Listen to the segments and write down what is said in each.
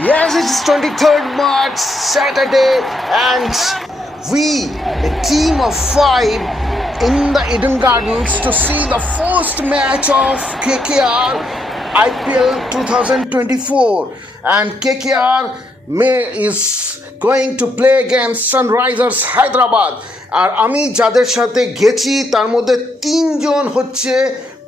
Yes, it's 23rd March, Saturday, and we, a team of 5, in the Eden Gardens to see the first match of KKR IPL 2024. And KKR is going to play against Sunrisers Hyderabad. আর আমি যাদের সাথে গেছি তার মধ্যে 3 জন হচ্ছে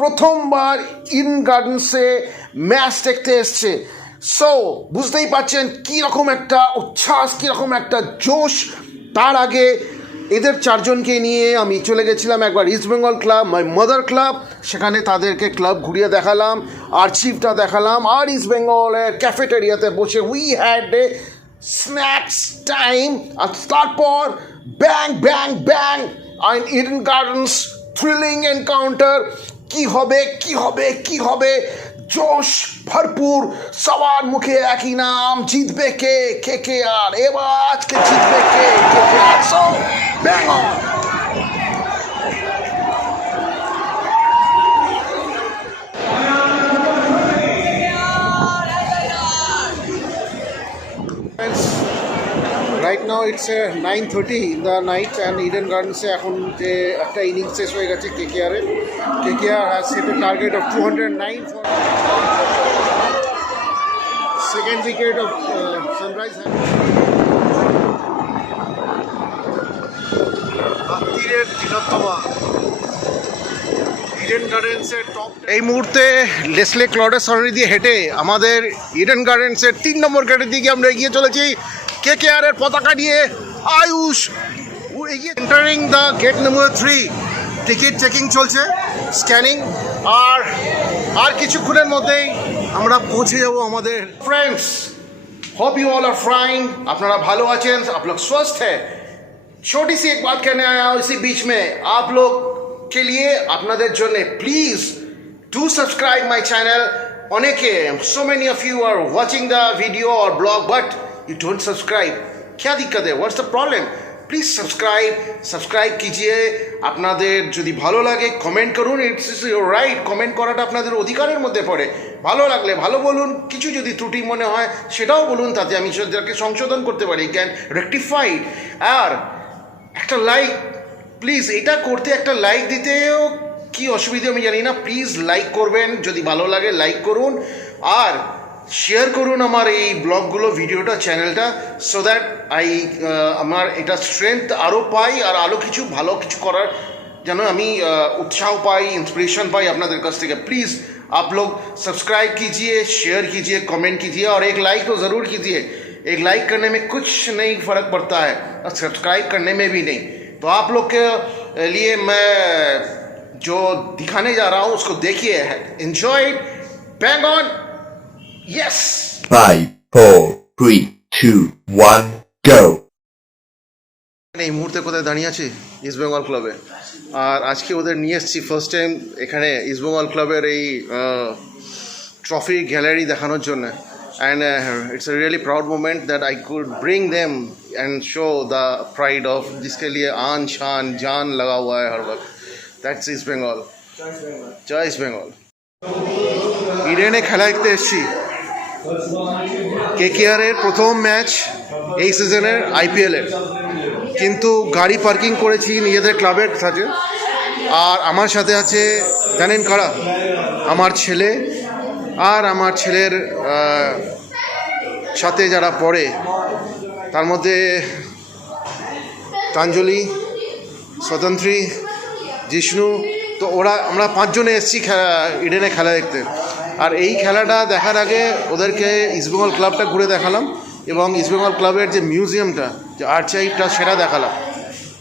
প্রথমবার Eden গার্ডেন্সে match দেখতে এসছে। সো বুঝতেই পারছেন কীরকম একটা উচ্ছ্বাস, কীরকম একটা জোশ। তার আগে এদের 4 জনকে নিয়ে আমি চলে গেছিলাম একবার east Bengal club, my mother club. সেখানে তাদেরকে ক্লাব ঘুরিয়ে দেখালাম, আর্চিভটা দেখালাম, আর ইস্ট বেঙ্গলের ক্যাফেটেরিয়াতে বসে we had a snacks time. আর তারপর bang bang bang in Eden Gardens thrilling encounter. কি হবে কি হবে কি হবে, জোশ ভরপুর, সবার মুখে একই নাম, জিতবে কে? KKR। এবার আজকে জিতবে কে? KKR। So bang on. Right now it's 9:30 in the night and Eden গার্ডেন্সে এখন যে একটা ইনিংস শেষ হয়ে গেছে KKR-এর। KKR has set a target of 209 for second wicket of Sunrise. রাত্রির দিনতমা ইডেন গার্ডেন্সের টপ। এই মুহূর্তে লেসলে ক্লডের সরণি দিয়ে হেঁটে আমাদের ইডেন গার্ডেন্সের 3 নম্বর গেটের দিকে আমরা এগিয়ে চলেছি। KKR-এর পতাকা নিয়ে আয়ুষ এগিয়ে entering the gate number 3। Ticket checking চলছে, স্ক্যানিং, আর কিছুক্ষণের মধ্যেই আমরা পৌঁছে যাবো আমাদের। Friends, hope you all are fine. আপনারা ভালো আছেন, आप लोग स्वस्थ है। छोटी सी एक बात कहने आया हूँ इसी बीच में आप लोग के लिए, আপনাদের জন্য please do subscribe my channel. অনেকে so many of you are watching the video or blog but you don't subscribe। क्या दिक्कत है? What's the problem? Please subscribe कीजिए। আপনাদের যদি ভালো লাগে কমেন্ট করুন, ইটস ইউর রাইট। কমেন্ট করাটা আপনাদের অধিকারের মধ্যে পড়ে। ভালো লাগলে ভালো বলুন, কিছু যদি ত্রুটি মনে হয় সেটাও বলুন, তাতে আমি সেটাকে সংশোধন করতে পারি, ক্যান রেকটিফাই। আর একটা লাইক প্লিজ, এটা করতে একটা লাইক দিতেও কি অসুবিধা আমি জানি না, প্লিজ লাইক করবেন। যদি ভালো লাগে লাইক করুন আর শেয়ার করুন আমার এই ব্লগগুলো, ভিডিওটা, চ্যানেলটা, সো দ্যাট আমার এটা স্ট্রেংথ আরও পাই আর আরও কিছু ভালো কিছু করার যেন আমি उत्साह पाई, इंस्पिरेशन पाई আপনাদের কাছ থেকে। प्लीज़ आप लोग सब्सक्राइब कीजिए, शेयर कीजिए, कमेंट कीजिए और एक लाइक तो ज़रूर कीजिए। एक लाइक करने में कुछ नहीं फ़र्क पड़ता है और सब्सक्राइब करने में भी नहीं। तो आप लोग के लिए मैं जो दिखाने जा रहा हूँ उसको देखिए, enjoy it, bang on. Yes. 5, 4, 3, 2, 1, go. এই মুহূর্তে কোথায় দাঁড়িয়ে আছি? ইস্ট বেঙ্গল ক্লাবে। আর আজকে ওদের নিয়ে এসেছি ফার্স্ট টাইম এখানে ইস্ট বেঙ্গল ক্লাবের এই ট্রফি গ্যালারি দেখানোর জন্য। And it's a really proud moment that I could bring them and show the pride of जिसके लिए आन शान जान लगा हुआ है हर वक्त। That's east Bengal. जय इस्ट बेंगल। ইডেনে খেলা দেখতে এসেছি। KKR-এর প্রথম ম্যাচ এই সিজনের IPL-এর, কিন্তু গাড়ি পার্কিং করেছি নিজেদের ক্লাবের সাথে। আর আমার সাথে আছে জানেন কারা? আমার ছেলে আর আমার ছেলের সাথে যারা পড়ে, তার মধ্যে প্রাঞ্জলি, স্বতন্ত্রী, জিষ্ণু। তো আমরা 5 জনে এসেছি ইডেনে খেলা দেখতে। আর এই খেলাটা দেখার আগে ওদেরকে ইস্টবেঙ্গল ক্লাবটা ঘুরে দেখালাম এবং ইস্টবেঙ্গল ক্লাবের যে মিউজিয়ামটা, যে আর্চাইভটা, সেটা দেখালাম।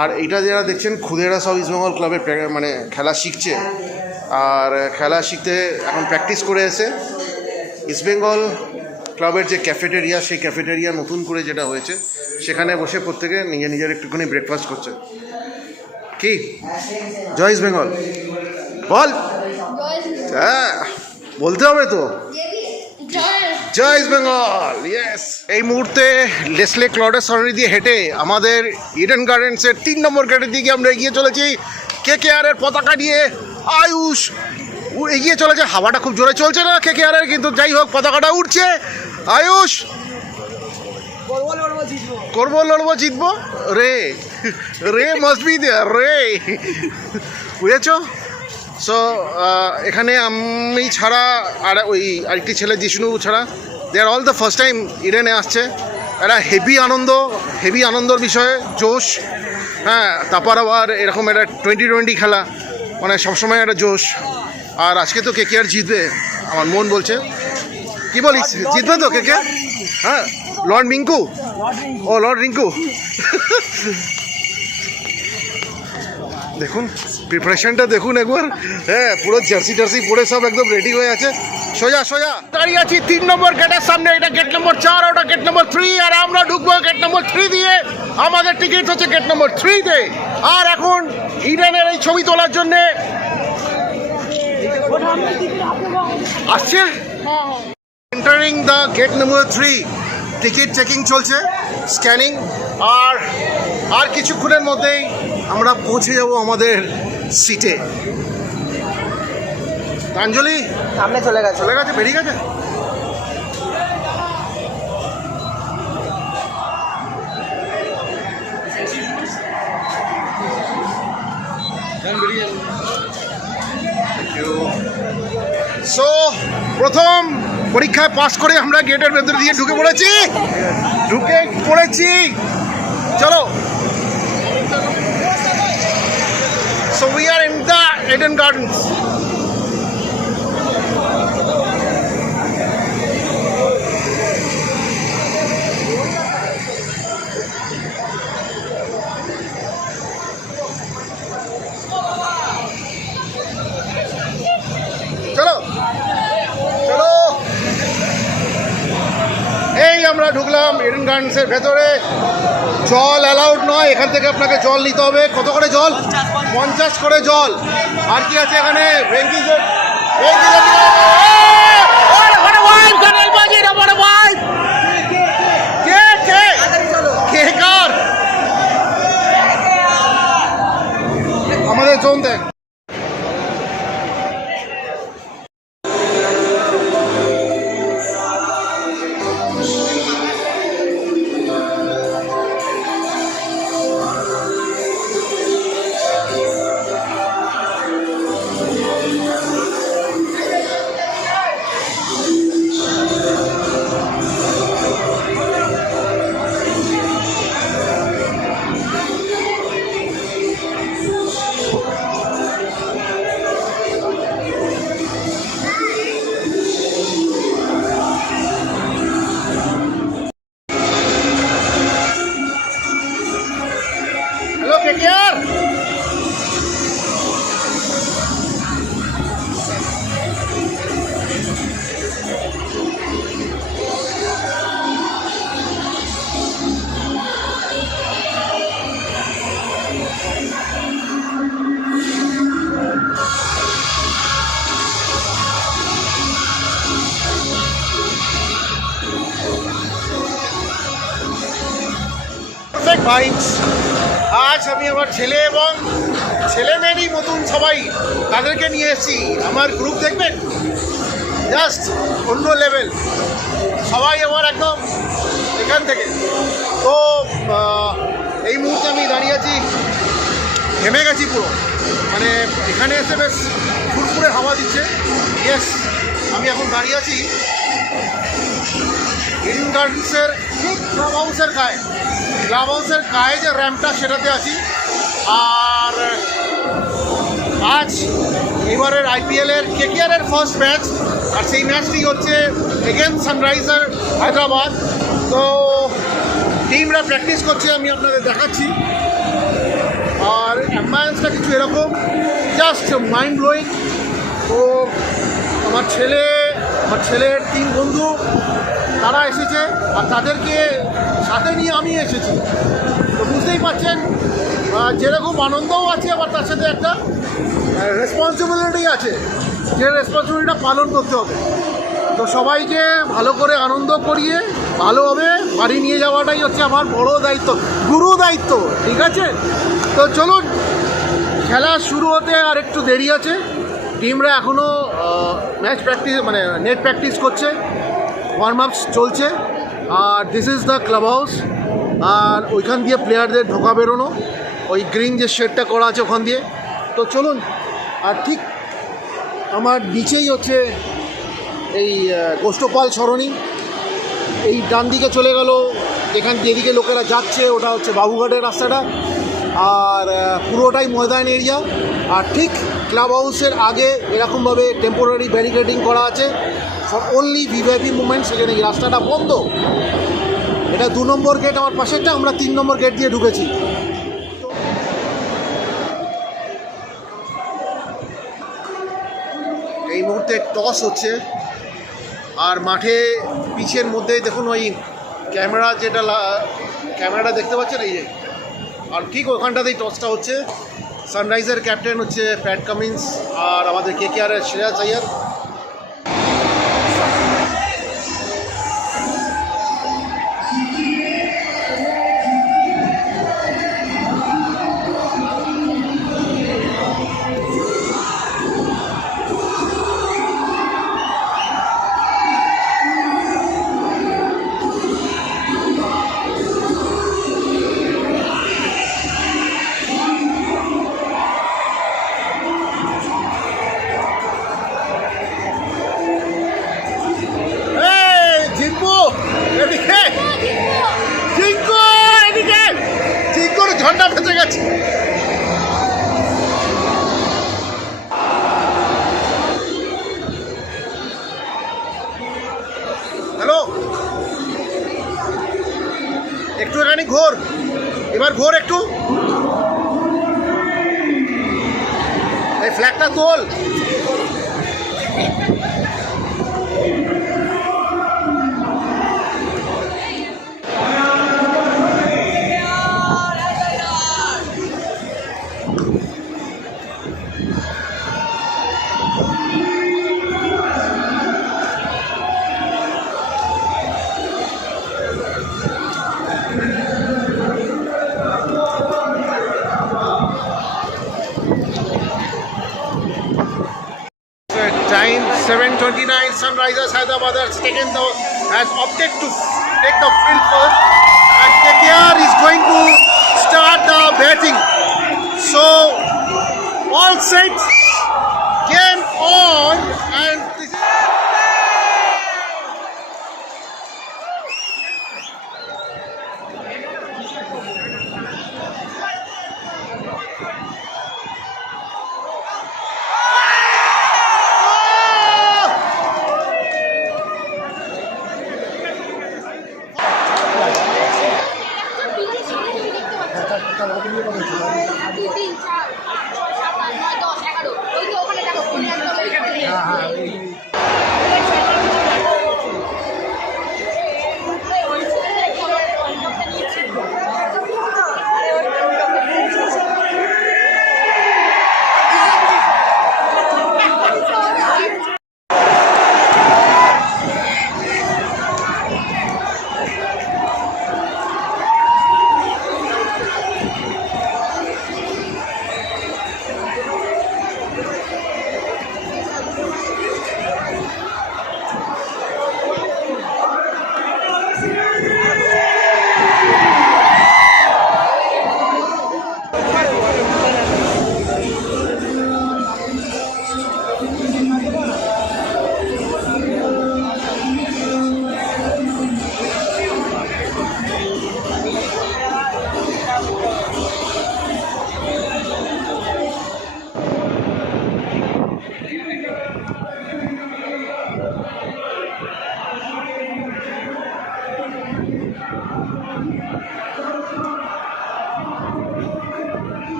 আর এইটা যারা দেখছেন খুদেরা সব ইস্টবেঙ্গল ক্লাবের মানে খেলা শিখছে, আর খেলা শিখতে এখন প্র্যাকটিস করে এসে ইস্টবেঙ্গল ক্লাবের যে ক্যাফেটেরিয়া, সেই ক্যাফেটেরিয়া নতুন করে যেটা হয়েছে, সেখানে বসে প্রত্যেকে নিজের একটুখানি ব্রেকফাস্ট করছে। কি জয় ইস্ট বেঙ্গল বল, হ্যাঁ বলতে হবে তো, জয় ইস্ট বেঙ্গল। ইয়েস। এই মুহূর্তে লেসলে ক্লডের সরণি দিয়ে হেঁটে আমাদের ইডেন গার্ডেন্সের 3 নম্বর গেটের দিকে আমরা এগিয়ে চলেছি। KKR-এর পতাকা নিয়ে আয়ুষ এগিয়ে চলেছে। হাওয়াটা খুব জোরে চলছে না KKR-এর, কিন্তু যাই হোক পতাকাটা উঠছে। আয়ুষ করবো লড়বো জিতবো রে রে মাস্ট বি দেয়ার রে, বুঝেছো? সো এখানে আমি ছাড়া আর ওই আরেকটি ছেলে জিষ্ণু ছাড়া দে আর অল দ্য ফার্স্ট টাইম ইডেনে আসছে। একটা হেভি আনন্দর বিষয়ে জোশ, হ্যাঁ। তারপর আবার এরকম একটা 2020 খেলা, মানে সবসময় একটা জোশ। আর আজকে তো KKR জিতবে আমার মন বলছে। কি বলিস, জিতবে তো KKR? হ্যাঁ, লর্ড রিঙ্কু, ও লর্ড রিঙ্কু। দেখুন প্রিপারেশনটা দেখুন একবার, হ্যাঁ, পুরো জার্সি টার্সি পরে সব একদম রেডি হয়ে আছে। সোজা দাঁড়িয়ে আছি 3 নম্বর গেটের সামনে। এটা গেট নম্বর 4, ওটা গেট নম্বর 3, আর আমরা ঢুকবো গেট নম্বর 3 দিয়ে। আমাদের টিকিট হচ্ছে গেট নম্বর 3 তে। আর এখন ইডেনের এই ছবি তোলার জন্যে আসছে। Entering the gate number 3, ticket checking চলছে, স্ক্যানিং। আর কিছুক্ষণের মধ্যেই আমরা পৌঁছে যাব আমাদের সিটে। অঞ্জলি সামনে চলে গেছে বেরিয়ে গেছে। সো প্রথম পরীক্ষায় পাস করে আমরা গেটের ভেতর দিয়ে ঢুকে পড়েছি। চলো, so we are in the Eden Gardens. চলো এই আমরা ঢুকলাম ইডেন গার্ডেন্সের ভেতরে। জল অ্যালাউড নয়, এখান থেকে আপনাকে জল নিতে হবে। কত করে জল? 50 করে জল। আর কি আছে এখানে? আমাদের জোন দেখ। KKR! Perfect vibes. আজ আমি আমার ছেলে এবং ছেলে মেয়েরই মতন সবাই তাদেরকে নিয়ে এসেছি। আমার গ্রুপ দেখবেন, জাস্ট অন্য লেভেল। সবাই আমার একদম এখান থেকে। তো এই মুহূর্তে আমি দাঁড়িয়ে আছি, ঘেমে গেছি পুরো। মানে এখানে এসে বেশ ফুরফুরে হাওয়া দিচ্ছে। ইয়েস, আমি এখন দাঁড়িয়ে আছি ইডেন গার্ডেন্সের ঠিক ক্লাব হাউসের গায়ে যে র্যাম্পটা, সেটাতে আছি। আর আজ এবারের IPL-এর KKR-এর ফার্স্ট ম্যাচ, আর সেই ম্যাচটি হচ্ছে এগেইনস্ট সানরাইজার হায়দ্রাবাদ। তো টিমরা প্র্যাকটিস করছে, আমি আপনাদের দেখাচ্ছি। আর অ্যাম্বায়েন্সটা কিছু এরকম, জাস্ট মাইন্ড ব্লোয়িং। তো আমার ছেলের 3 বন্ধু তারা এসেছে, আর তাদেরকে সাথে নিয়ে আমি এসেছি। তো বুঝতেই পারছেন, যেরকম আনন্দও আছে, আবার তার সাথে একটা রেসপন্সিবিলিটি আছে, যে রেসপন্সিবিলিটিটা পালন করতে হবে। তো সবাইকে ভালো করে আনন্দ করিয়ে ভালোভাবে বাড়ি নিয়ে যাওয়াটাই হচ্ছে আমার বড় দায়িত্ব, গুরু দায়িত্ব। ঠিক আছে, তো চলুন। খেলা শুরু হতে আর একটু দেরি আছে। টিমরা এখনও ম্যাচ প্র্যাকটিস, মানে নেট প্র্যাকটিস করছে, ওয়ার্ম আপস চলছে। আর this is the clubhouse. আর ওইখান দিয়ে প্লেয়ারদের ঢোকা বেরোনো, ওই গ্রিন যে শেডটা করা আছে ওখান দিয়ে। তো চলুন, আর ঠিক আমার নিচেই হচ্ছে এই গোষ্ঠপাল সরণি। এই ডান দিকে চলে গেল, যেদিকে লোকেরা যাচ্ছে ওটা হচ্ছে বাবুঘাটের রাস্তাটা, আর পুরোটাই ময়দান এরিয়া। আর ঠিক ক্লাব হাউসের আগে এরকমভাবে টেম্পোরারি ব্যারিকেডিং করা আছে ফর অনলি ভিভিআইপি মুভমেন্ট। সেখানে এই রাস্তাটা বন্ধ। এটা 2 নম্বর গেট আমার পাশেরটা, আমরা 3 নম্বর গেট দিয়ে ঢুকেছি। এই মুহূর্তে টস হচ্ছে, আর মাঠে পিচের মধ্যে দেখুন ওই ক্যামেরাটা দেখতে পাচ্ছেন এই যে, আর ঠিক ওখানটাতেই টসটা হচ্ছে। সানরাইজের ক্যাপ্টেন হচ্ছে প্যাট কামিন্স, আর আমাদের কেকেআরের শ্রেয়াস আইয়ার। ঝন্ডা ফেঁচে গেছে। হ্যালো, একটুখানি ঘোর, এবার ঘোর একটু, এই ফ্ল্যাগটা তোল। Time 7:29. Sunrisers Hyderabad has opted to take the field first, and KKR is going to start the batting. So all set, game on, and this is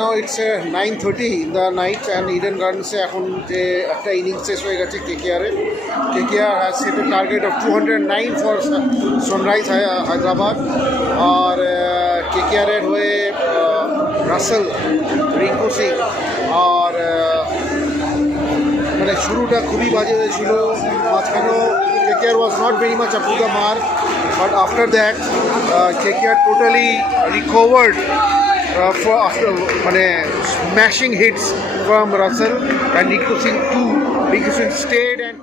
now it's 9:30 in the night and Eden গার্ডেন্সে এখন যে একটা innings শেষ হয়ে গেছে কেকেআরের। KKR has set a target of 209 for Sunrise Hyderabad. আর কেকেআরের হয়ে রাসেল, রিঙ্কু সিং আর মানে শুরুটা খুবই বাজে হয়েছিল, মাঝখানেও KKR was not very much up to the mark, but after that KKR totally recovered for after মানে smashing hits from Russell and Rinku Singh too. Rinku Singh stayed and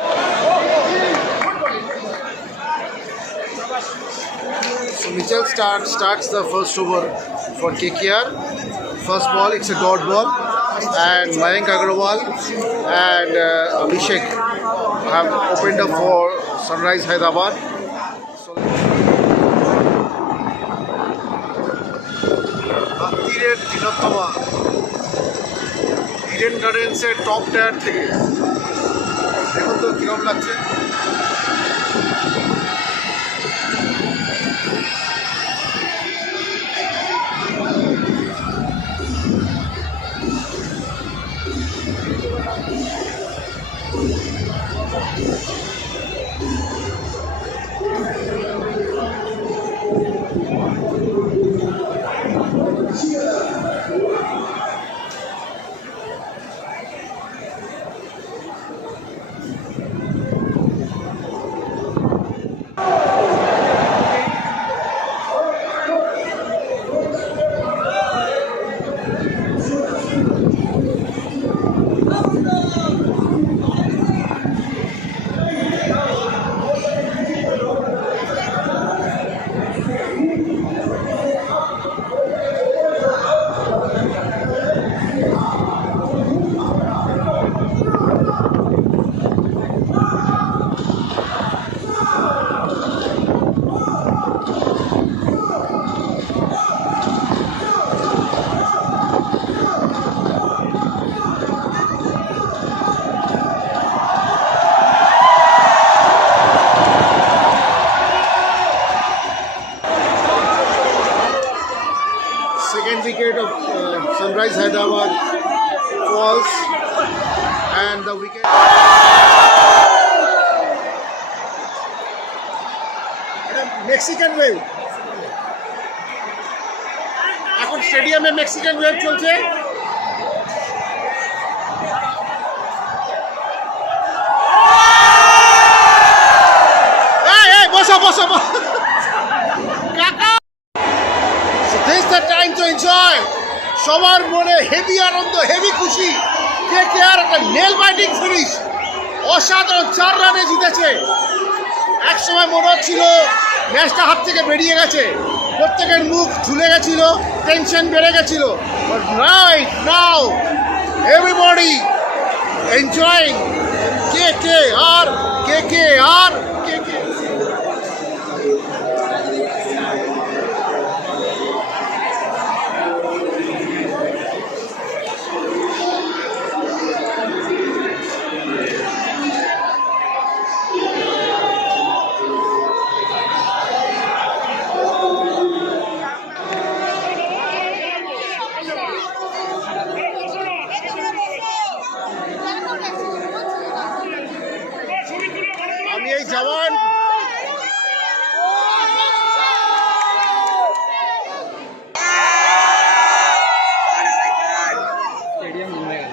so Mitchell starts the first over for KKR. First ball, it's a dot ball, and Mayank Agarwal and Abhishek have opened up for Sunrise Hyderabad. রাত্রিরের তিলোত্তমা Eden গার্ডেন্সের top tier থেকে দেখুন তো কীরকম লাগছে। Second wicket of Sunrise Hyderabad falls and the wicket Mexican wave এখন স্টেডিয়ামে মেক্সিকান ওয়েভ চলছে। বসো বসো কাকা, this is the time to enjoy. সবার মনে হেভি আনন্দ, হেভি খুশি। কেকেআর একটা নেল বাইটিং ফিনিশ, অসাধারণ 4 রানে জিতেছে। একসময় মনে হচ্ছিল ম্যাচটা হাত থেকে বেরিয়ে গেছে, প্রত্যেকের মুখ ঝুলে গেছিল, টেনশন বেড়ে গেছিল। But right now everybody enjoying KKR KKR কেকে। আমি এই জওয়ান স্টেডিয়াম ঘুরে গেল